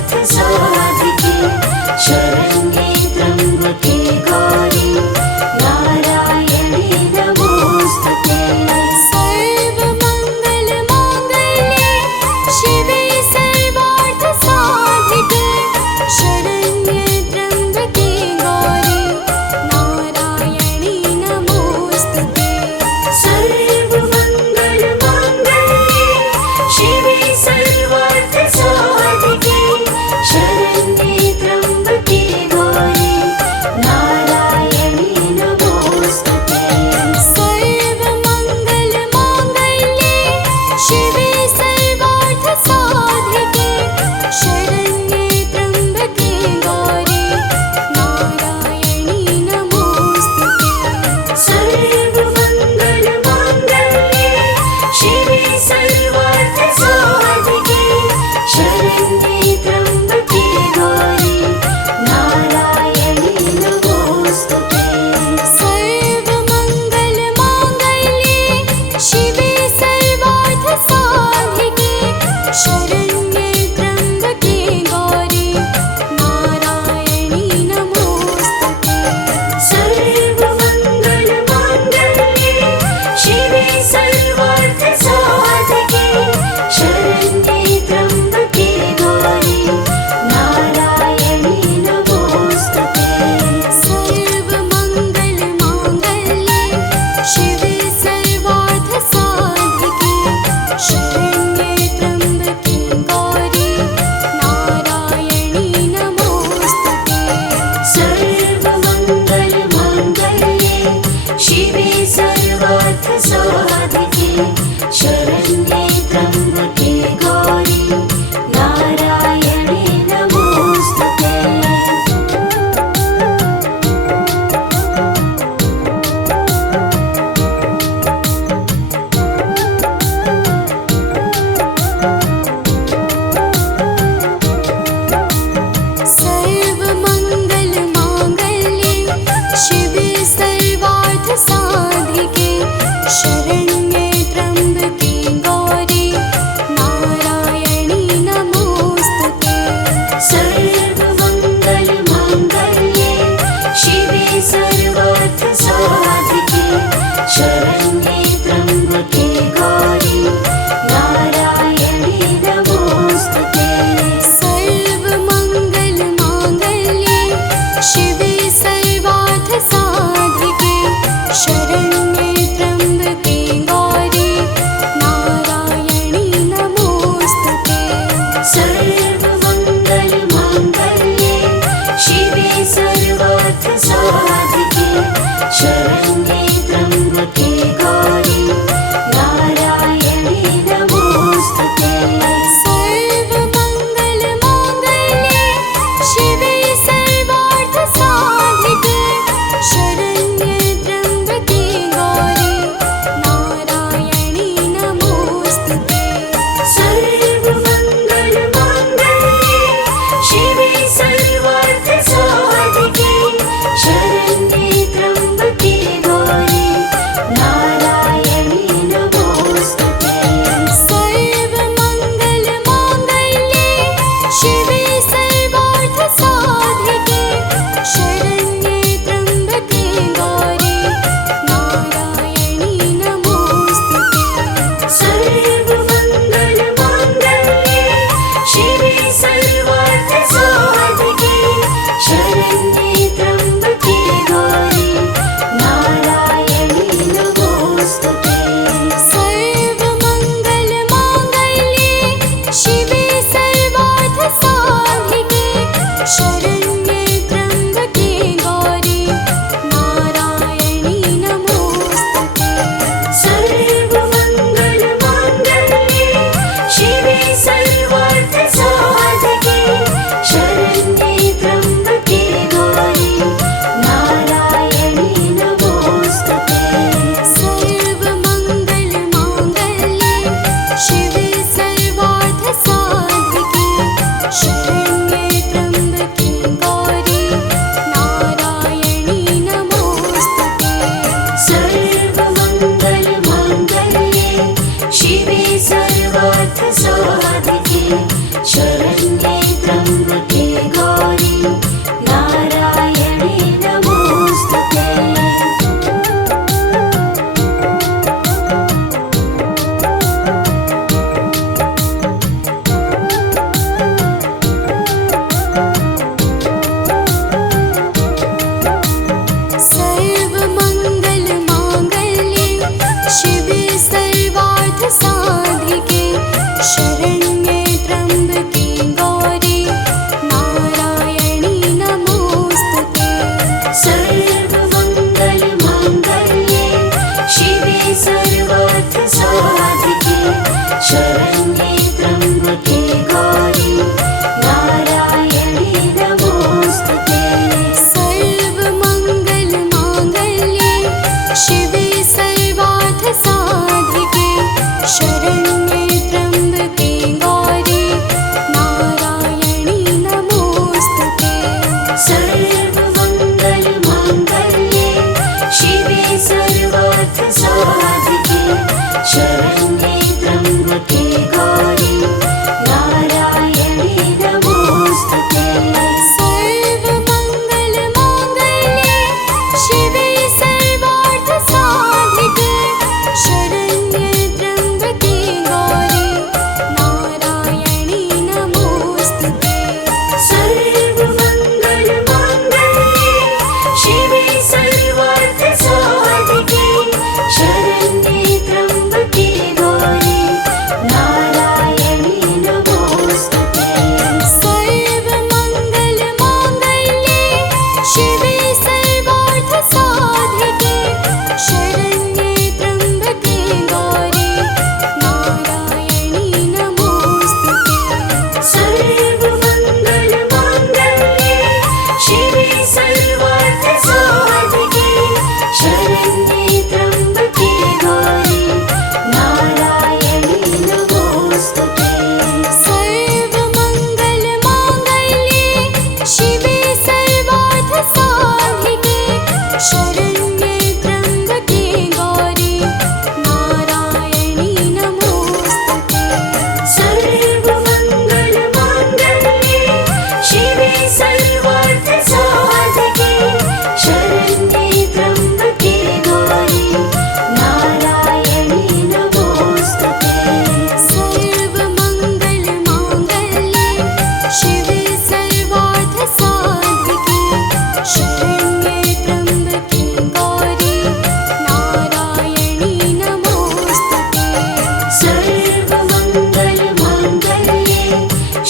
सर्वार्थसाधिके शरण्ये त्र्यम्बके गौरी नारायणी नमोस्तुते। सर्वमङ्गलमाङ्गल्ये शिवे सर्वार्थसाधिके शरण्ये त्र्यम्बके गौरी नारायणी नमोस्तुते। सर्वमङ्गलमाङ्गल्ये शिवे सर्वार्थसाधिके शरण्ये त्र्यम्बके गौरी नारायणी नमोस्तुते। सर्वमङ्गलमाङ्गल्ये शिवे सर्वार्थसाधिके शरण्ये त्र्यम्बके गौरी नारायणी नमोस्तुते। सर्वमङ्गलमाङ्गल्ये शिवे सर्वार्थसाधिके शरण्ये त्र्यम्बके गौरी नारायणी नमोस्तुते। सर्वमङ्गलमाङ्गल्ये शिवे सर्वार्थसाधिके शरण्ये त्र्यम्बके गौरी नारायणी नमोस्तुते। सर्वमङ्गलमाङ्गल्ये शिवे सर्वार्थसाधिके शरण्ये त्र्यम्बके गौरी नारायणी नमोस्तुते। सर्वमङ्गलमाङ्गल्ये शिवे सर्वार्थसाधिके शरण्ये त्र्यम्बके गौरी नारायणी नमोस्तुते। सर्वमङ्गलमाङ्गल्ये शिवे सर्वार्थसाधिके शरण्ये त्र्यम्बके गौरी नारायणी नमोस्तुते। सर्वमङ्गलमाङ्गल्ये शिवे सर्वार्थसाधिके शरण्ये त्र्यम्बके गौरी नारायणी नमोस्तुते। सर्वमङ्गलमाङ्गल्ये शिवे सर्वार्थसाधिके शरण्ये त्र्यम्बके गौरी नारायणी नमोस्तुते। सर्वमङ्गलमाङ्गल्ये शिवे सर्वार्थसाधिके शरण्ये त्र्यम्बके गौरी नारायणी नमोस्तुते। सर्वमङ्गलमाङ्गल्ये शिवे सर्वार्थसाधिके शरण्ये त्र्यम्बके गौरी नारायणी नमोस्तुते। सर्वमङ्गलमाङ्गल्ये शिवे सर्वार्थसाधिके शरण्ये त्र्यम्बके गौरी नारायणी नमोस्तुते। सर्वमङ्गलमाङ्गल्ये शिवे सर्वार्थसाधिके शरण्ये त्र्यम्बके गौरी नारायणी नमोस्तुते। सर्वमङ्गलमाङ्गल्ये शिवे सर्वार्थसाधिके शरण्ये त्र्यम्बके गौरी नारायणी नमोस्तुते। सर्वमङ्गलमाङ्गल्ये शिवे सर्वार्थसाधिके शरण्ये त्र्यम्बके गौरी नारायणी नमोस्तुते। सर्वमङ्गलमाङ्गल्ये शिवे सर्वार्थसाधिके शरण्ये त्र्यम्बके गौरी नारायणी नमोस्तुते। सर्वमङ्गलमाङ्गल्ये शिवे सर्वार्थसाधिके शरण्ये त्र्यम्बके गौरी नारायणी नमोस्तुते। सर्वमङ्गलमाङ्गल्ये शिवे सर्वार्थसाधिके शरण्ये त्र्यम्बके गौरी नारायणी नमोस्तुते। सर्वमङ्गलमाङ्गल्ये शिवे सर्वार्थसाधिके शरण्ये त्र्यम्बके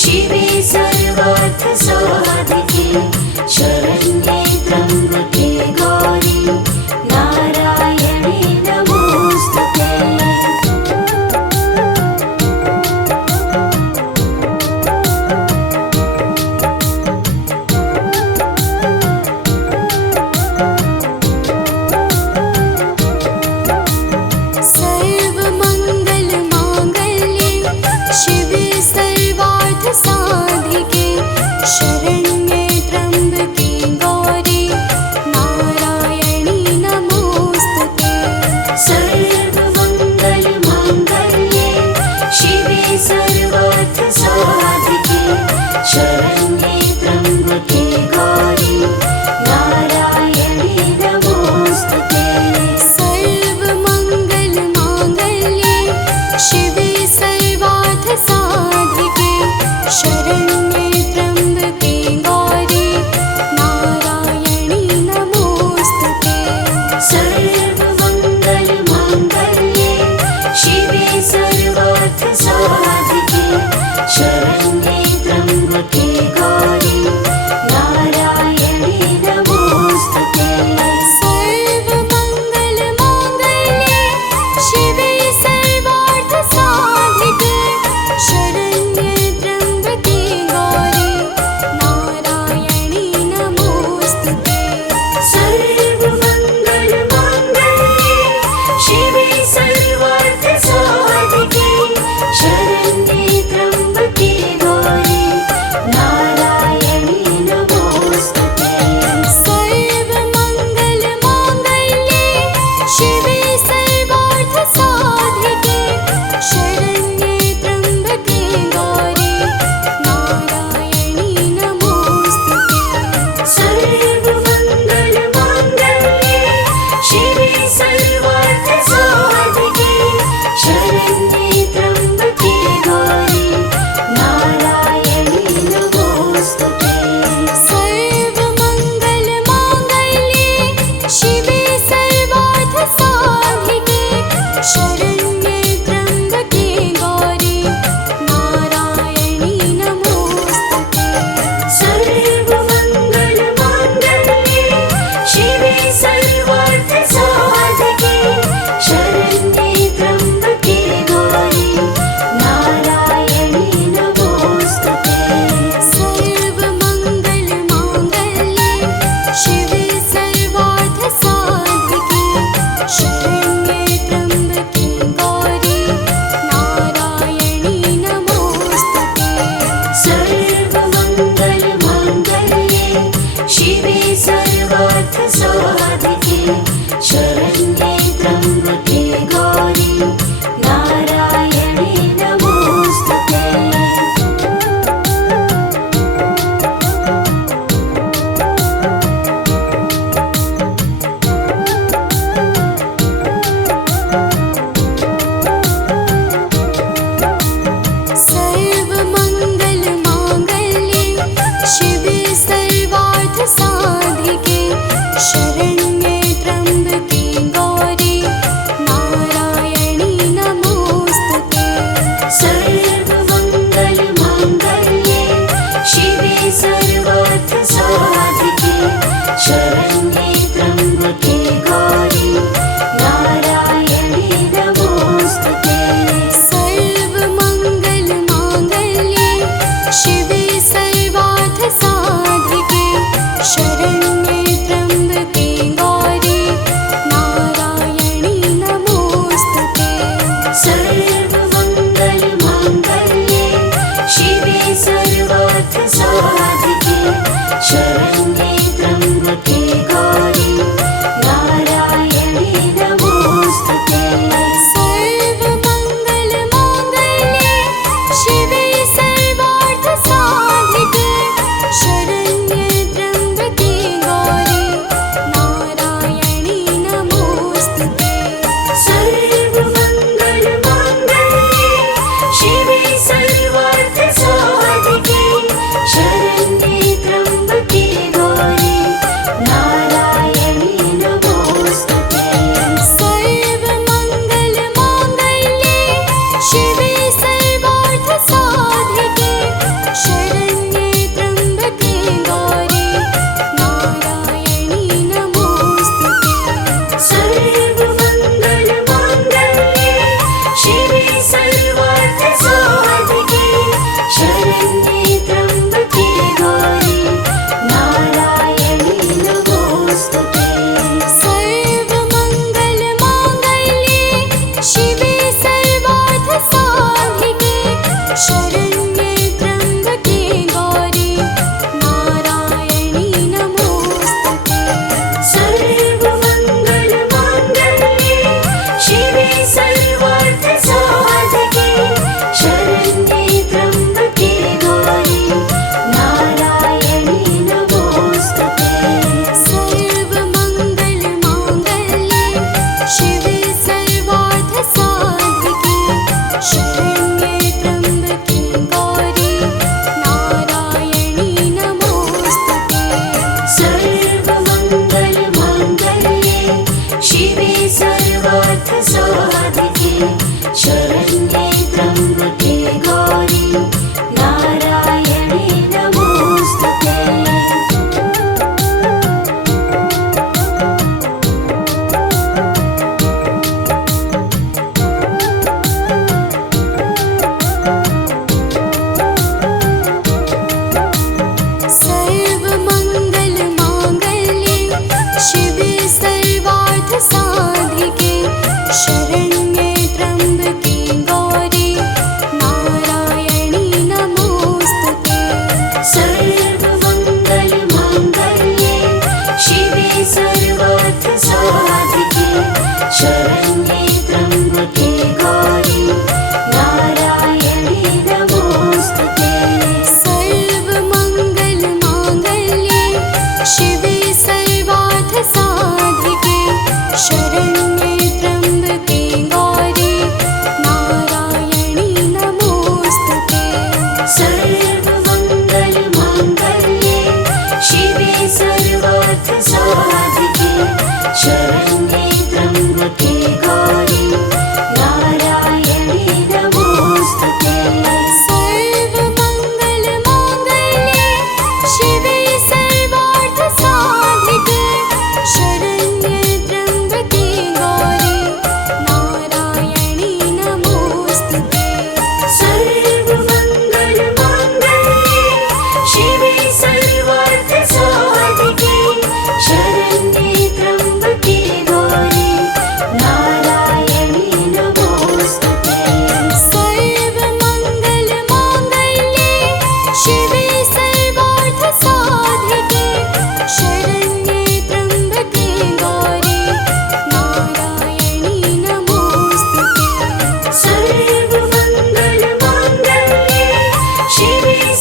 शिवे सर्वार्थसाधिके शरण्ये त्र्यम्बके गौरी नारायणे नमोऽस्तुते। सर्वमङ्गलमाङ्गल्ये शिवे सर्वार्थसाधिके शरण्ये त्र्यम्बके गौरी नारायणी नमोऽस्तुते। सर्वमङ्गलमाङ्गल्ये शिवे सर्वार्थसाधिके शरण्ये त्र्यम्बके गौरी नारायणे नमोऽस्तुते। सर्वमङ्गलमाङ्गल्ये शिवे सर्वार्थसाधिके शरण्ये त्र्यम्बके गौरी नारायणी नमोऽस्तुते। सर्वमङ्गलमाङ्गल्ये शिवे सर्वार्थसाधिके शरण्ये त्र्यम्बके गौरी नारायणे नमोऽस्तुते। सर्वमङ्गलमाङ्गल्ये शिवे सर्वार्थसाधिके शरण्ये त्र्यम्बके गौरी नारायणी नमोऽस्तुते। सर्वमङ्गलमाङ्गल्ये शिवे सर्वार्थसाधिके शरण्ये त्र्यम्बके गौरी नारायणे नमोऽस्तुते। सर्वमङ्गलमाङ्गल्ये शिवे सर्वार्थसाधिके शरण्ये त्र्यम्बके गौरी नारायणी नमोऽस्तुते। सर्वमङ्गलमाङ्गल्ये शिवे सर्वार्थसाधिके शरण्ये त्र्यम्बके गौरी नारायणे नमोऽस्तुते। सर्वमङ्गलमाङ्गल्ये शिवे सर्वार्थसाधिके शरण्ये त्र्यम्बके गौरी नारायणी नमोऽस्तुते। सर्वमङ्गलमाङ्गल्ये शिवे सर्वार्थसाधिके शरण्ये त्र्यम्बके गौरी नारायणे नमोऽस्तुते। सर्वमङ्गलमाङ्गल्ये शिवे सर्वार्थसाधिके शरण्ये त्र्यम्बके गौरी नारायणी नमोऽस्तुते। सर्वमङ्गलमाङ्गल्ये शिवे सर्वार्थसाधिके शरण्ये त्र्यम्बके गौरी नारायणे नमोऽस्तुते। सर्वमङ्गलमाङ्गल्ये शिवे सर्वार्थसाधिके शरण्ये त्र्यम्बके गौरी नारायणी नमोऽस्तुते। सर्वमङ्गलमाङ्गल्ये शिवे सर्वार्थसाधिके शरण्ये त्र्यम्बके गौरी नारायणे नमोऽस्तुते। सर्वमङ्गलमाङ्गल्ये शिवे सर्वार्थसाधिके शरण्ये त्र्यम्बके गौरी नारायणी नमोऽस्तुते। सर्वमङ्गलमाङ्गल्ये शिवे सर्वार्थसाधिके शरण्ये त्र्यम्बके गौरी नारायणे नमोऽस्तुते। सर्वमङ्गलमाङ्गल्ये शिवे सर्वार्थसाधिके शरण्ये त्र्यम्बके गौरी नारायणी नमोऽस्तुते। सर्वमङ्गलमाङ्गल्ये शिवे सर्वार्थसाधिके शरण्ये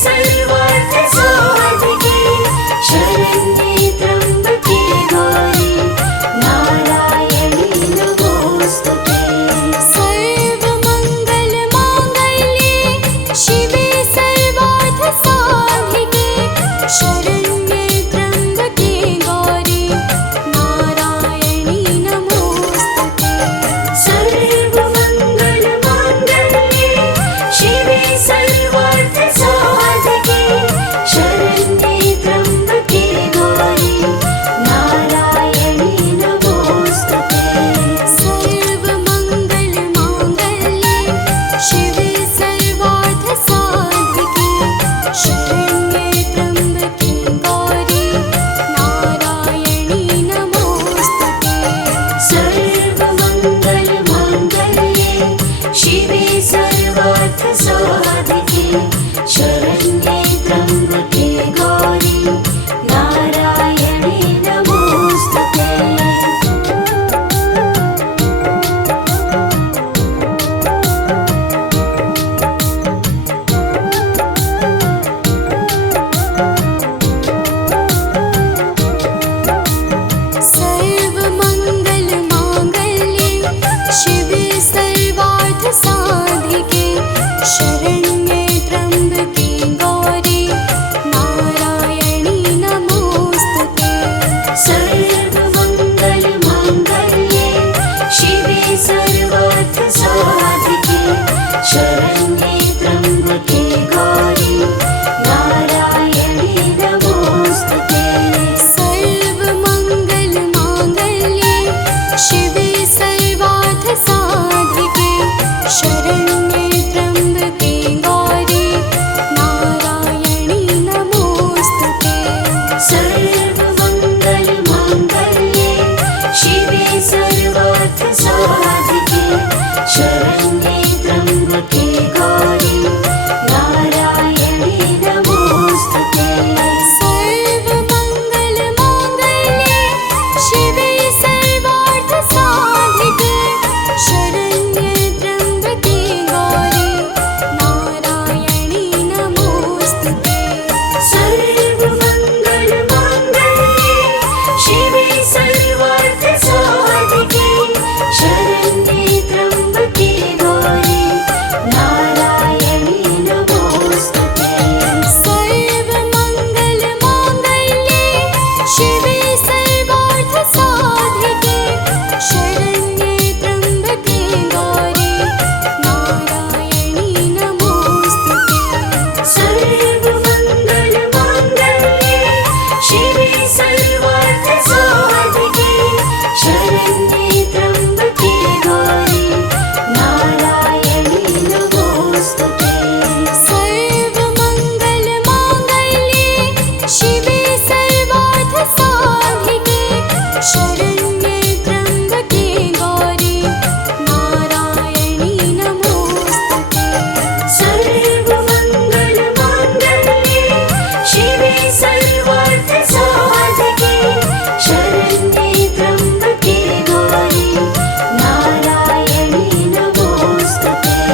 सर्वार्थ साधिके शरण्ये त्र्यम्बके गौरी नारायणी नमोस्तुते सर्वमंगल मांगल्ये शिवे सर्वार्थ साधिके शरण्ये त्र्यम्बके गौरी नारायणी नमोस्तुते सर्वमंगल मांगल्ये शिवे सर्वार्थ साधिके शरण्ये त्र्यम्बके गौरी नारायणी नमोस्तुते सर्वमंगल मांगल्ये शिवे सर्वार्थ साधिके शरण्ये त्र्यम्बके गौरी नारायणी नमोस्तुते सर्वमंगल मांगल्ये शिवे सर्वार्थ साधिके शरण्ये त्र्यम्बके गौरी नारायणी नमोस्तुते सर्वमंगल मांगल्ये शिवे सर्वार्थ साधिके शरण्ये त्र्यम्बके गौरी नारायणी नमोस्तुते सर्वमंगल मांगल्ये शिवे सर्वार्थ साधिके शरण्ये त्र्यम्बके गौरी नारायणी नमोस्तुते सर्वमंगल मांगल्ये शिवे सर्वार्थ साधिके शरण्ये त्र्यम्बके गौरी नारायणी नमोस्तुते सर्वमंगल मांगल्ये शिवे सर्वार्थ साधिके शरण्ये त्र्यम्बके गौरी नारायणी नमोस्तुते सर्वमंगल मांगल्ये शिवे सर्वार्थ साधिके शरण्ये त्र्यम्बके गौरी नारायणी नमोस्तुते सर्वमंगल मांगल्ये शिवे सर्वार्थ साधिके शरण्ये त्र्यम्बके गौरी नारायणी नमोस्तुते सर्वमंगल मांगल्ये शिवे सर्वार्थ साधिके शरण्ये त्र्यम्बके गौरी नारायणी नमोस्तुते सर्वमंगल मांगल्ये शिवे सर्वार्थ साधिके शरण्ये त्र्यम्बके गौरी नारायणी नमोस्तुते सर्वमंगल मांगल्ये शिवे सर्वार्थ साधिके शरण्ये त्र्यम्बके गौरी नारायणी नमोस्तुते सर्वमंगल मांगल्ये शिवे सर्वार्थ साधिके शरण्ये त्र्यम्बके गौरी नारायणी नमोस्तुते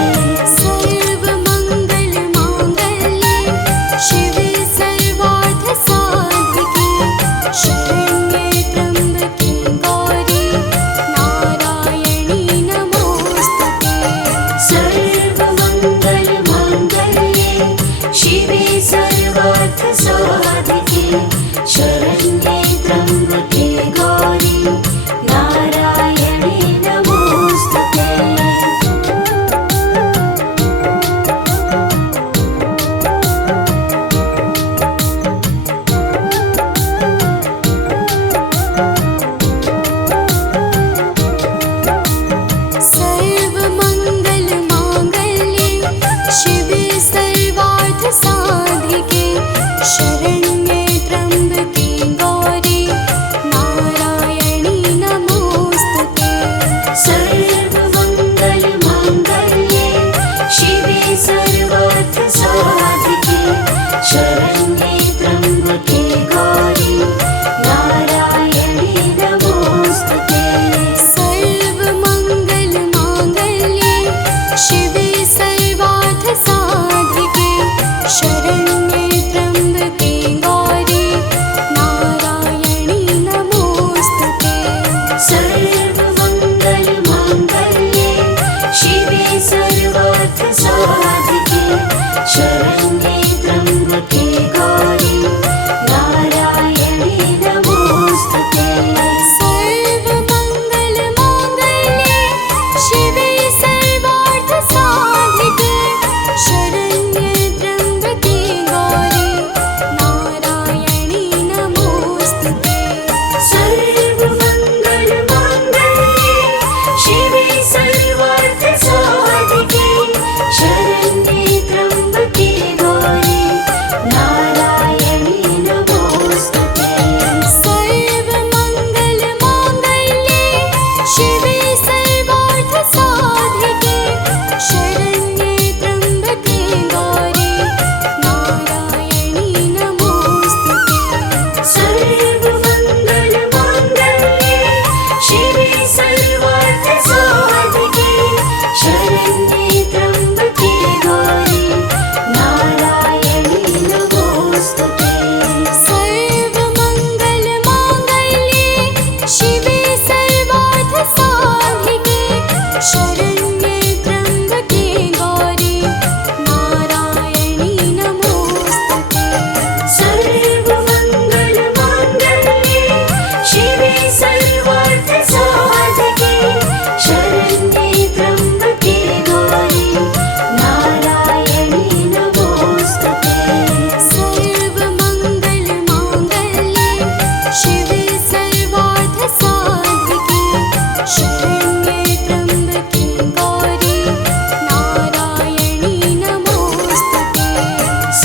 सर्वमंगल मांगल्ये शिवे सर्वार्थ साधिके शरण्ये त्र्यम्बके गौरी नारायणी नमोस्तुते सर्वमंगल मांगल्ये शिवे सर्वार्थ साधिके शरण्ये त्र्यम्बके गौरी नारायणी नमोस्तुते सर्वमंगल मांगल्ये शिवे सर्वार्थ साधिके शरण्ये त्र्यम्बके गौरी नारायणी नमोस्तुते सर्वमंगल मांगल्ये शिवे सर्वार्थ साधिके शरण्ये त्र्यम्बके गौरी नारायणी नमोस्तुते सर्वमंगल मांगल्ये शिवे सर्वार्थ साधिके शरण्ये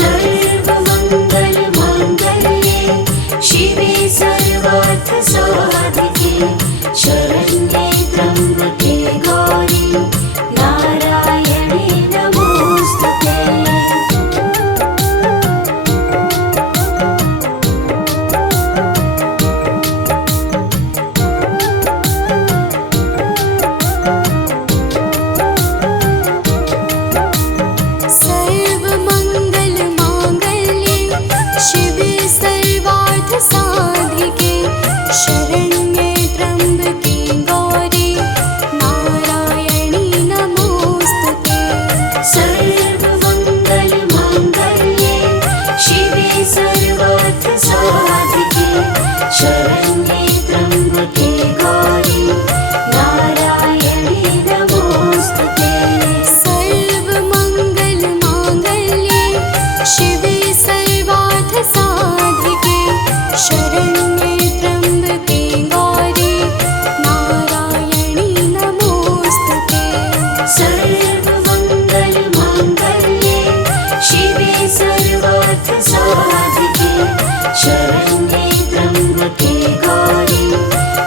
सर्वमङ्गलमाङ्गल्ये शिवे सर्वार्थसाधिके शरण्ये त्र्यम्बके गौरी नारायणे नमोऽस्तुते। शिवे सर्वार्थसाधिके शरण्ये त्र्यम्बके गौरी नारायणी नमोऽस्तुते। सर्वमङ्गलमाङ्गल्ये शिवे सर्वार्थसाधिके शरण्ये त्र्यम्बके गौरी नारायणे नमोऽस्तुते। सर्वमङ्गलमाङ्गल्ये शिवे सर्वार्थसाधिके शरण्ये त्र्यम्बके गौरी नारायणी नमोऽस्तुते। सर्वमङ्गलमाङ्गल्ये शिवे सर्वार्थसाधिके शरण्ये त्र्यम्बके गौरी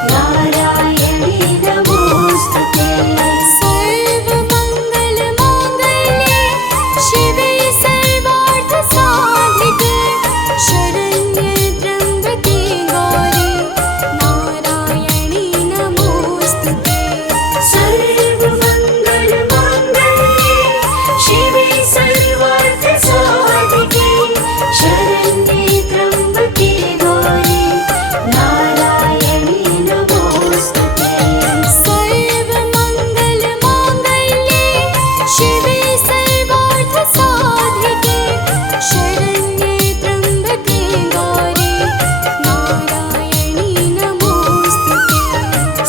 नारायणे नमोऽस्तुते। सर्वमङ्गलमाङ्गल्ये शिवे सर्वार्थसाधिके शरण्ये त्र्यम्बके गौरी नारायणी नमोऽस्तुते। सर्वमङ्गलमाङ्गल्ये शिवे सर्वार्थसाधिके शरण्ये त्र्यम्बके गौरी नारायणे नमोऽस्तुते। सर्वमङ्गलमाङ्गल्ये शिवे सर्वार्थसाधिके शरण्ये त्र्यम्बके गौरी नारायणी नमोऽस्तुते।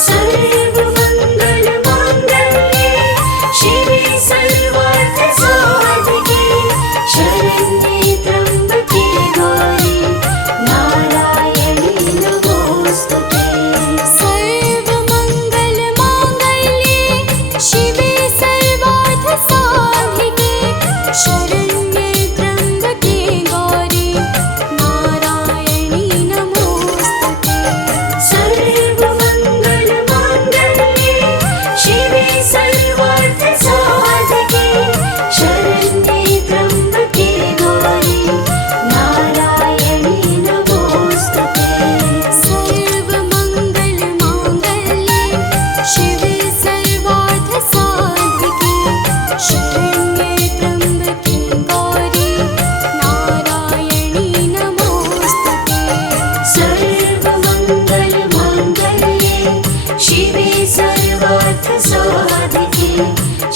सर्वमङ्गलमाङ्गल्ये शिवे सर्वार्थसाधिके शरण्ये त्र्यम्बके गौरी नारायणे नमोऽस्तुते। सर्वमङ्गलमाङ्गल्ये शिवे सर्वार्थसाधिके शरण्ये त्र्यम्बके गौरी नारायणी नमोऽस्तुते। सर्वमङ्गलमाङ्गल्ये शिवे सर्वार्थसाधिके शरण्ये त्र्यम्बके गौरी नारायणे नमोऽस्तुते। सर्वमङ्गलमाङ्गल्ये शिवे सर्वार्थसाधिके शरण्ये त्र्यम्बके गौरी नारायणी नमोऽस्तुते। सर्वमङ्गलमाङ्गल्ये शिवे सर्वार्थसाधिके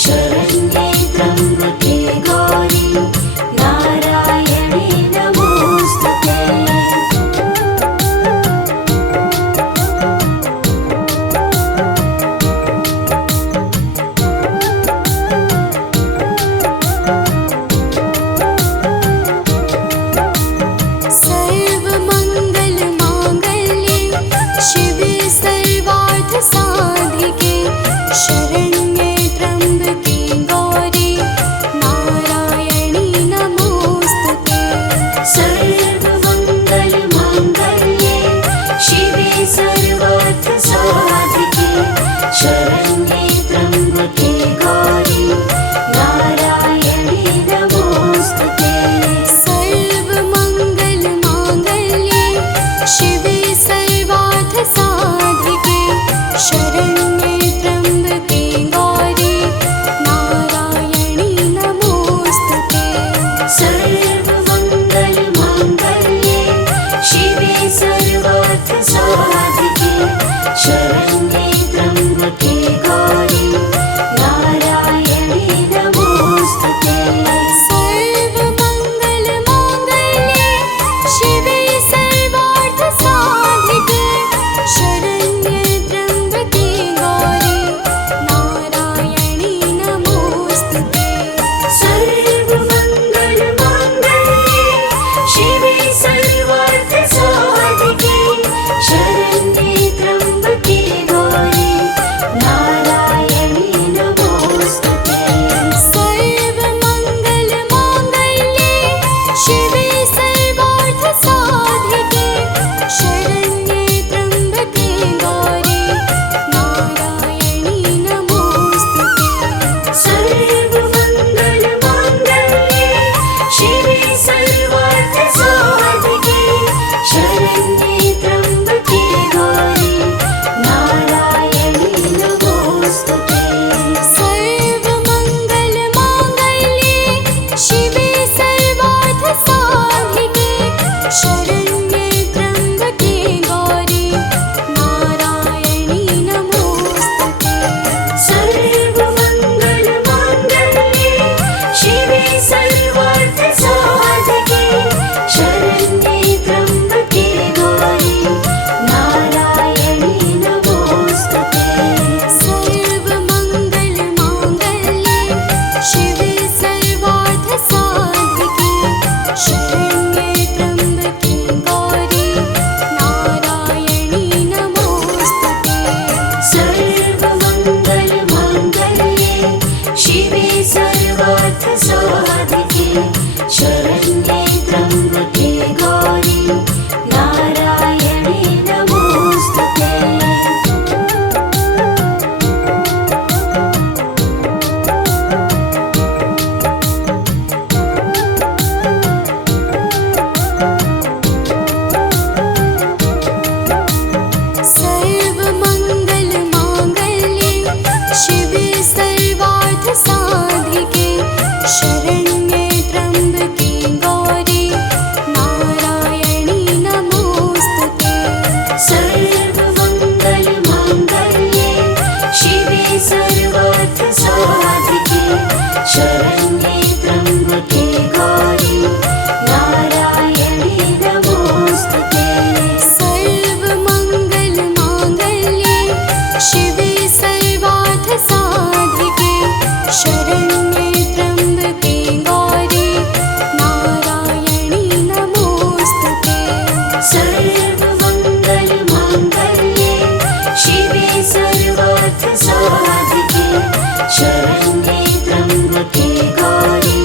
शरण्ये त्र्यम्बके गौरी नारायणे नमोऽस्तुते। सर्वमङ्गलमाङ्गल्ये शिवे सर्वार्थसाधिके शरण्ये त्र्यम्बके गौरी नारायणी नमोऽस्तुते। सर्वमङ्गलमाङ्गल्ये शिवे सर्वार्थसाधिके शरण्ये त्र्यम्बके गौरी नारायणे नमोऽस्तुते। सर्वमङ्गलमाङ्गल्ये शिवे सर्वार्थसाधिके शरण्ये त्र्यम्बके गौरी नारायणी नमोऽस्तुते। सर्वमङ्गलमाङ्गल्ये शिवे सर्वार्थसाधिके शरण्ये त्र्यम्बके गौरी नारायणे नमोऽस्तुते। सर्वमङ्गलमाङ्गल्ये शिवे सर्वार्थसाधिके शरण्ये त्र्यम्बके गौरी नारायणी नमोऽस्तुते। सर्वमङ्गलमाङ्गल्ये शिवे सर्वार्थसाधिके शरण्ये त्र्यम्बके गौरी शरण्ये त्र्यम्बके गौरी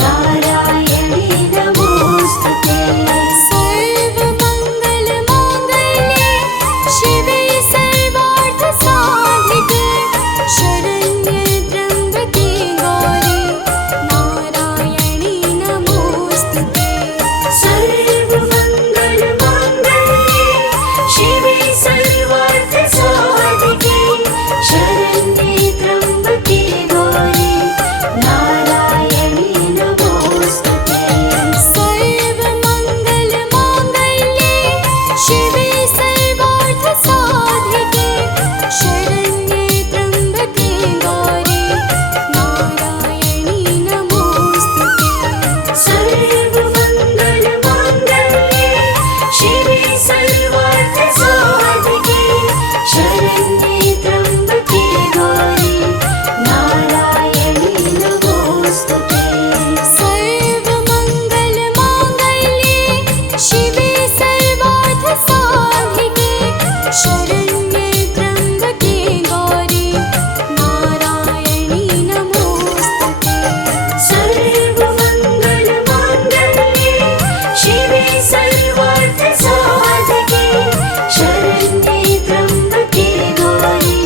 नारायणे नमोस्तुते सर्वमङ्गलमाङ्गल्ये शिवे सर्वार्थसाधिके शरण्ये त्र्यम्बके गौरी नारायणे नमोस्तुते सर्वमङ्गलमाङ्गल्ये शिवे सर्वार्थसाधिके शरण्ये त्र्यम्बके गौरी नारायणे नमोस्तुते सर्वमङ्गलमाङ्गल्ये शिवे सर्वार्थसाधिके शरण्ये त्र्यम्बके गौरी नारायणे नमोस्तुते सर्वमङ्गलमाङ्गल्ये शिवे सर्वार्थसाधिके शरण्ये त्र्यम्बके गौरी नारायणे नमोस्तुते सर्वमङ्गलमाङ्गल्ये शिवे सर्वार्थसाधिके शरण्ये त्र्यम्बके गौरी नारायणे नमोस्तुते सर्वमङ्गलमाङ्गल्ये शिवे सर्वार्थसाधिके शरण्ये त्र्यम्बके गौरी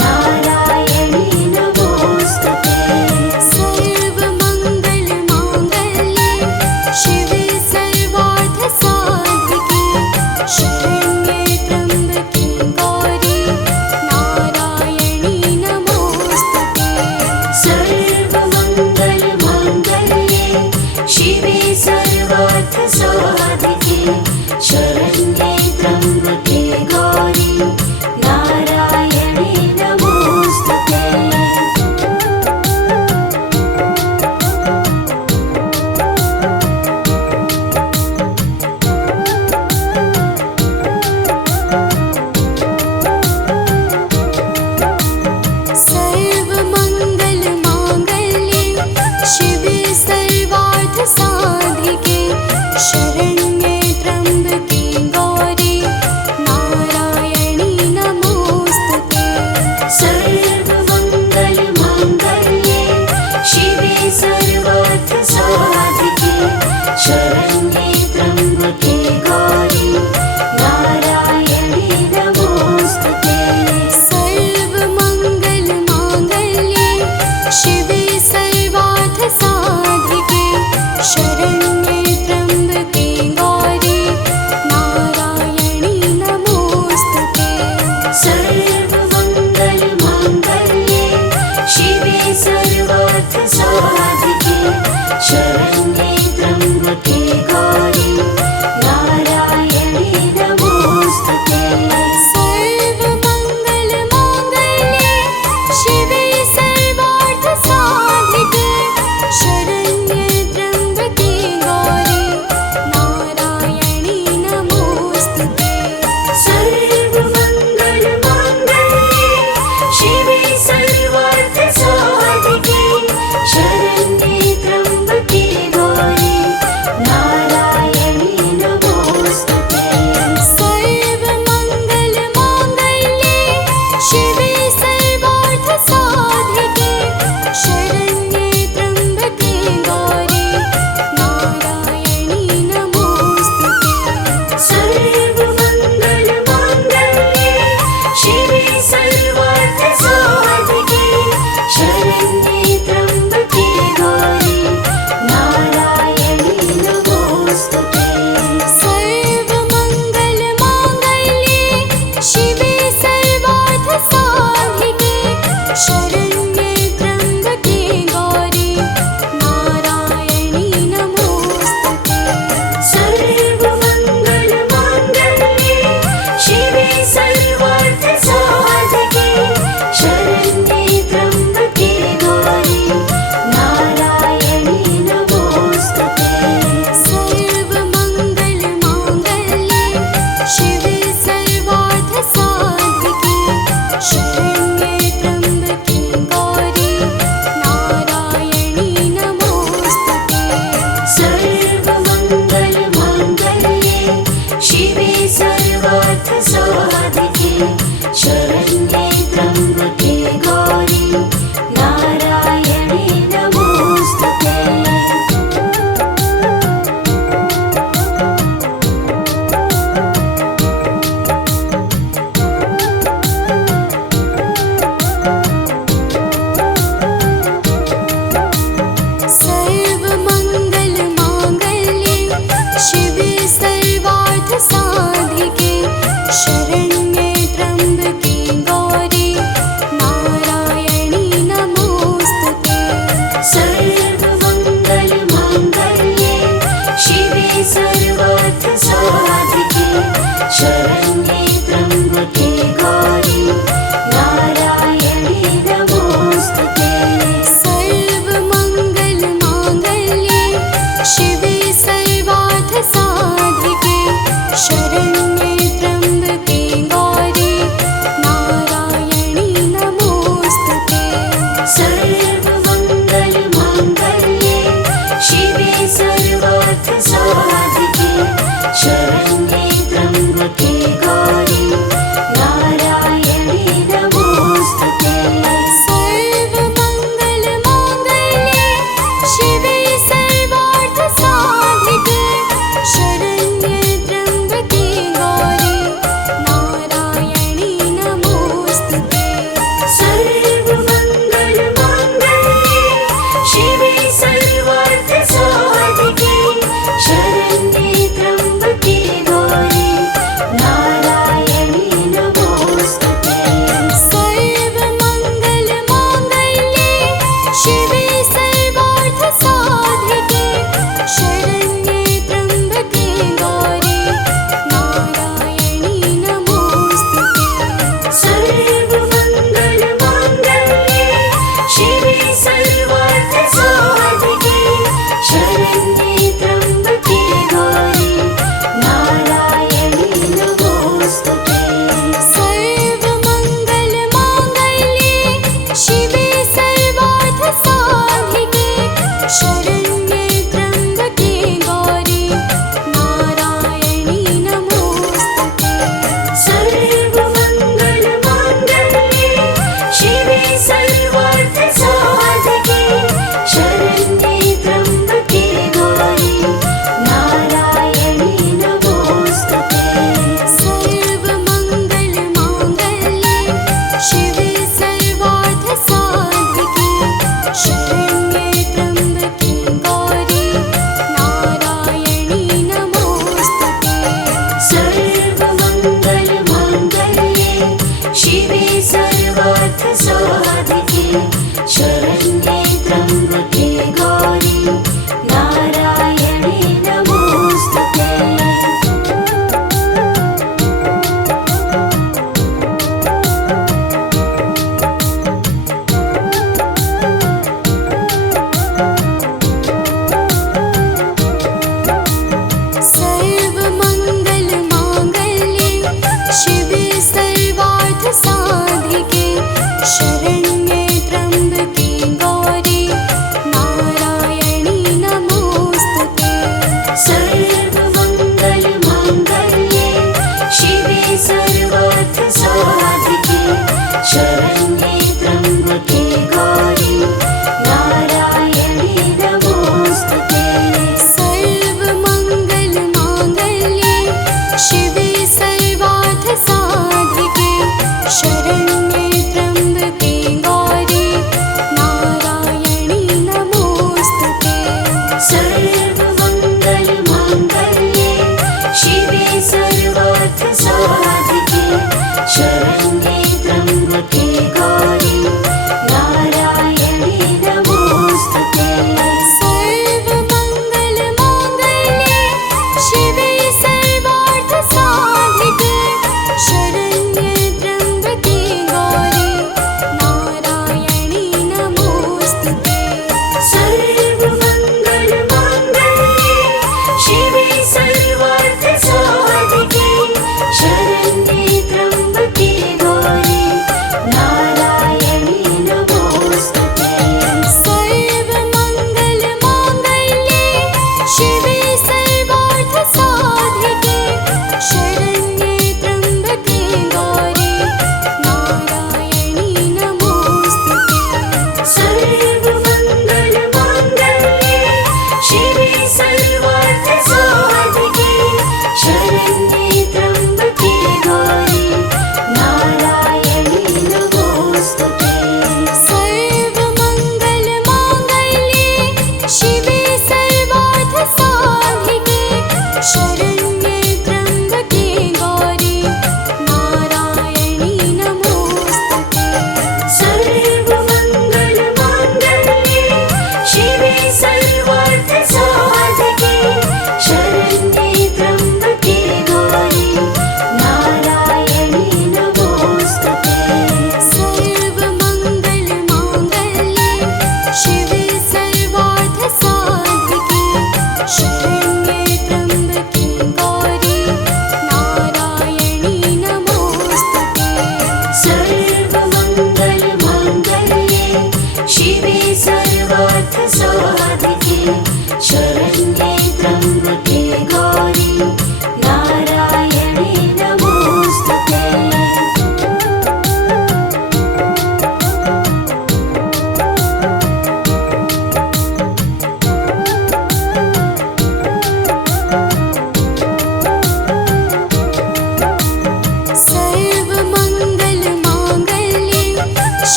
नारायणे नमोस्तुते सर्वमङ्गलमाङ्गल्ये शिवे सर्वार्थसाधिके शरण्ये त्र्यम्बके गौरी नारायणे नमोस्तुते सर्वमङ्गलमाङ्गल्ये शिवे सर्वार्थसाधिके शरण्ये त्र्यम्बके गौरी नारायणे नमोस्तुते सर्वमङ्गलमाङ्गल्ये शिवे सर्वार्थसाधिके शरण्ये त्र्यम्बके गौरी नारायणे नमोस्तुते सर्वमङ्गलमाङ्गल्ये शिवे सर्वार्थसाधिके शरण्ये त्र्यम्बके गौरी नारायणे नमोस्तुते सर्वमङ्गलमाङ्गल्ये शिवे सर्वार्थसाधिके शरण्ये त्र्यम्बके गौरी नारायणे नमोस्तुते सर्वमङ्गलमाङ्गल्ये शिवे सर्वार्थसाधिके शरण्ये त्र्यम्बके गौरी नारायणे नमोस्तुते सर्वमङ्गलमाङ्गल्ये शिवे सर्वार्थसाधिके शरण्ये त्र्यम्बके गौरी नारायणे नमोस्तुते सर्वमङ्गलमाङ्गल्ये शिवे सर्वार्थसाधिके शरण्ये त्र्यम्बके गौरी नारायणे नमोस्तुते सर्वमङ्गलमाङ्गल्ये शिवे सर्वार्थसाधिके शरण्ये त्र्यम्बके गौरी नारायणे नमोस्तुते सर्वमङ्गलमाङ्गल्ये शिवे सर्वार्थसाधिके शरण्ये त्र्यम्बके गौरी नारायणे नमोस्तुते सर्वमङ्गलमाङ्गल्ये शिवे सर्वार्थसाधिके शरण्ये त्र्यम्बके गौरी नारायणे नमोस्तुते सर्वमङ्गलमाङ्गल्ये शिवे सर्वार्थसाधिके शरण्ये त्र्यम्बके गौरी नारायणे नमोस्तुते सर्वमङ्गलमाङ्गल्ये शिवे सर्वार्थसाधिके शरण्ये त्र्यम्बके गौरी नारायणे नमोस्तुते सर्वमङ्गलमाङ्गल्ये शिवे सर्वार्थसाधिके शरण्ये त्र्यम्बके गौरी शरण्ये त्र्यम्बके गौरी नारायणी नमोस्तुते सर्वमङ्गलमाङ्गल्ये शिवे सर्वार्थसाधिके शरण्ये त्र्यम्बके गौरी नारायणी नमोस्तुते सर्वमङ्गलमाङ्गल्ये शिवे सर्वार्थसाधिके शरण्ये त्र्यम्बके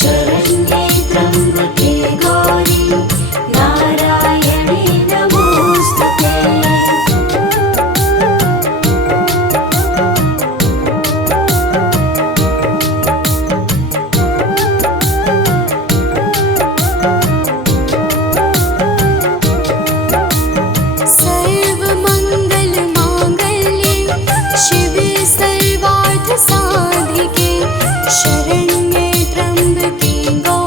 शरण्ये त्र्यम्बके गौरी नारायणे नमोऽस्तुते सर्वमङ्गलमाङ्गल्ये शिवे सर्वार्थसाधिके शरण्ये त्र्यम्बके गौरी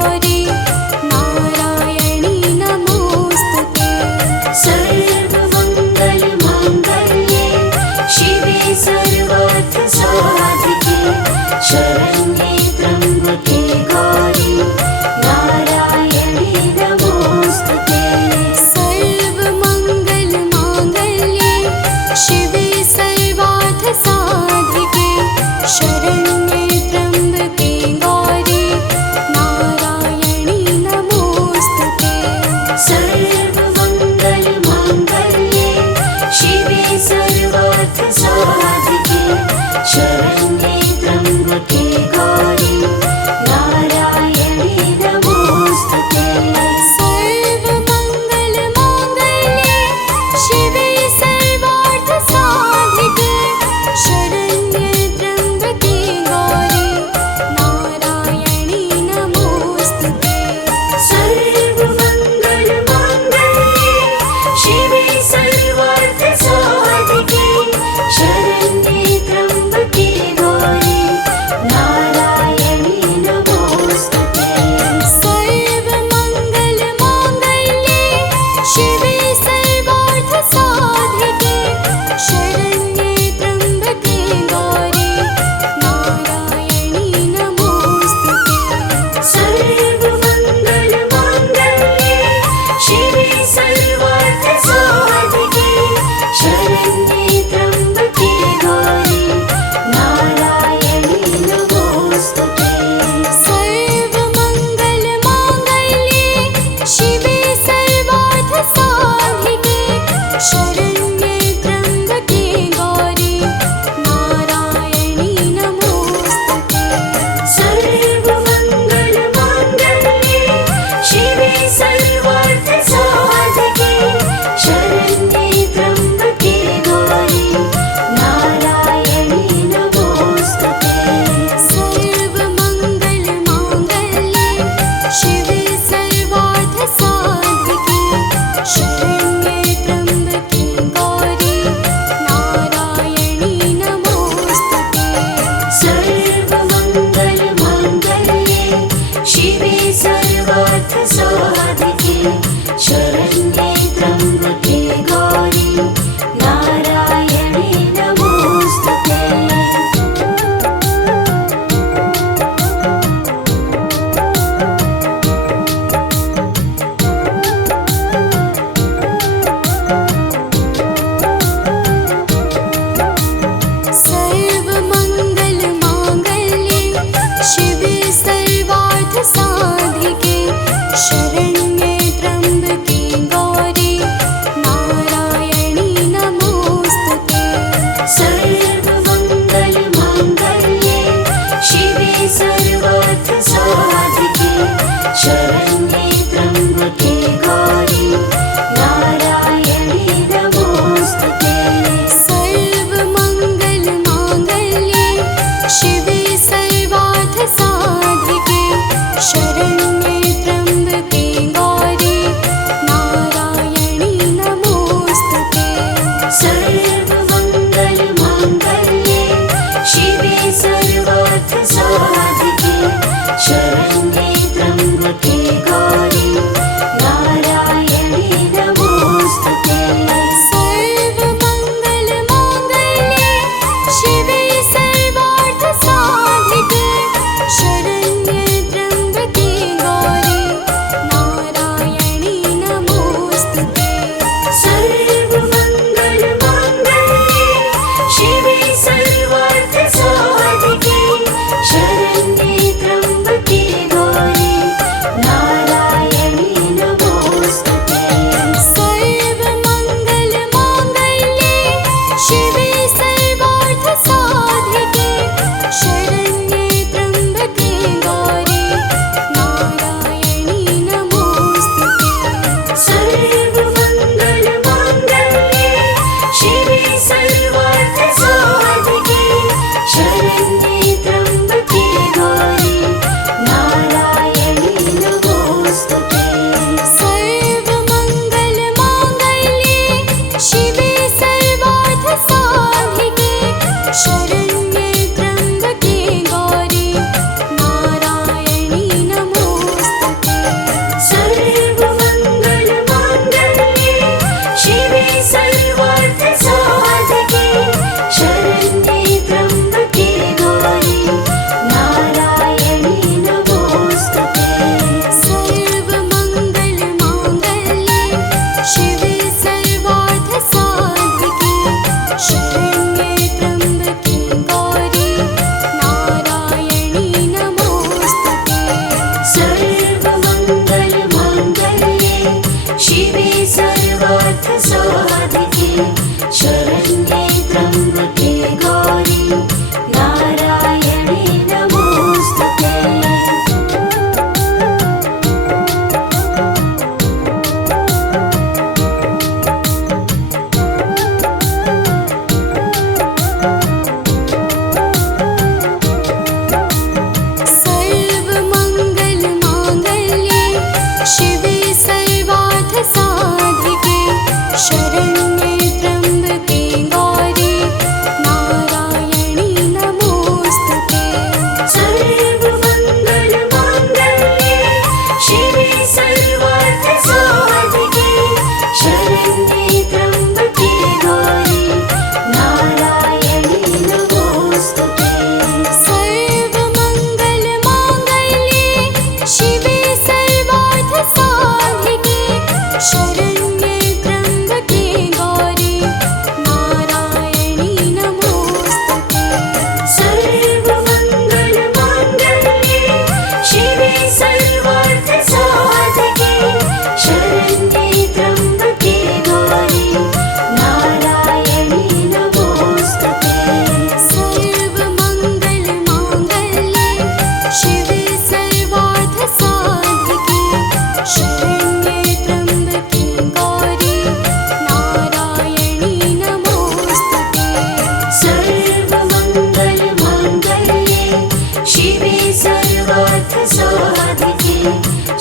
सर्वार्थसाधिके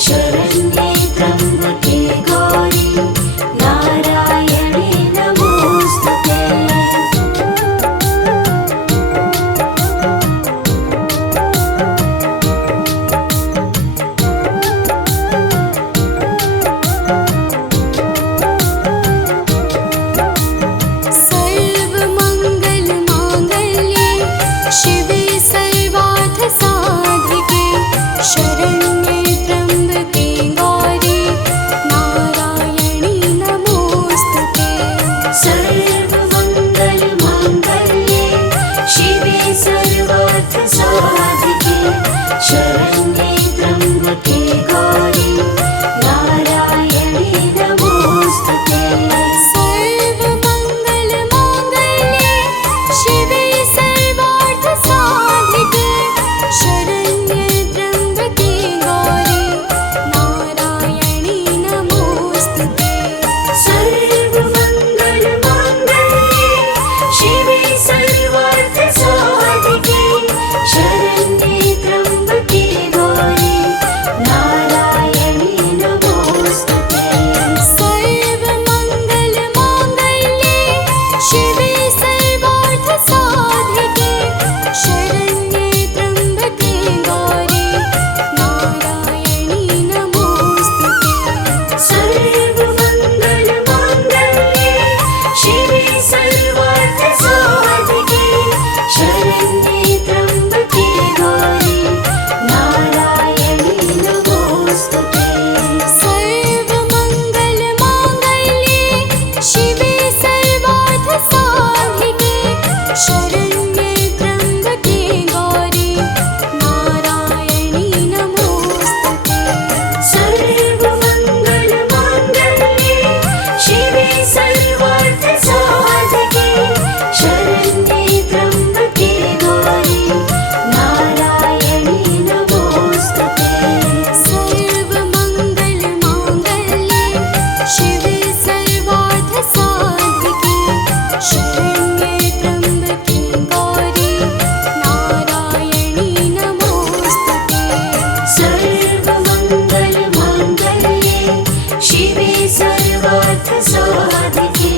शरण्ये त्र्यम्बके गौरी नारायणे नमोऽस्तुते। सर्वमङ्गलमाङ्गल्ये शिवे सर्वार्थसाधिके शरण्ये त्र्यम्बके गौरी नारायणी नमोऽस्तुते। सर्वमङ्गलमाङ्गल्ये शिवे सर्वार्थसाधिके शरण्ये त्र्यम्बके गौरी नारायणे नमोऽस्तुते। सर्वमङ्गलमाङ्गल्ये शिवे सर्वार्थसाधिके शरण्ये त्र्यम्बके गौरी नारायणी नमोऽस्तुते। सर्वमङ्गलमाङ्गल्ये शिवे सर्वार्थसाधिके शरण्ये त्र्यम्बके गौरी नारायणे नमोऽस्तुते। सर्वमङ्गलमाङ्गल्ये शिवे सर्वार्थसाधिके शरण्ये त्र्यम्बके गौरी नारायणी नमोऽस्तुते। सर्वमङ्गलमाङ्गल्ये शिवे सर्वार्थसाधिके शरण्ये त्र्यम्बके गौरी नारायणे नमोऽस्तुते। सर्वमङ्गलमाङ्गल्ये शिवे सर्वार्थसाधिके शरण्ये त्र्यम्बके गौरी नारायणी नमोऽस्तुते। सर्वमङ्गलमाङ्गल्ये शिवे सर्वार्थसाधिके शरण्ये त्र्यम्बके गौरी नारायणे नमोऽस्तुते। सर्वमङ्गलमाङ्गल्ये शिवे सर्वार्थसाधिके शरण्ये त्र्यम्बके गौरी नारायणी नमोऽस्तुते। सर्वमङ्गलमाङ्गल्ये शिवे सर्वार्थसाधिके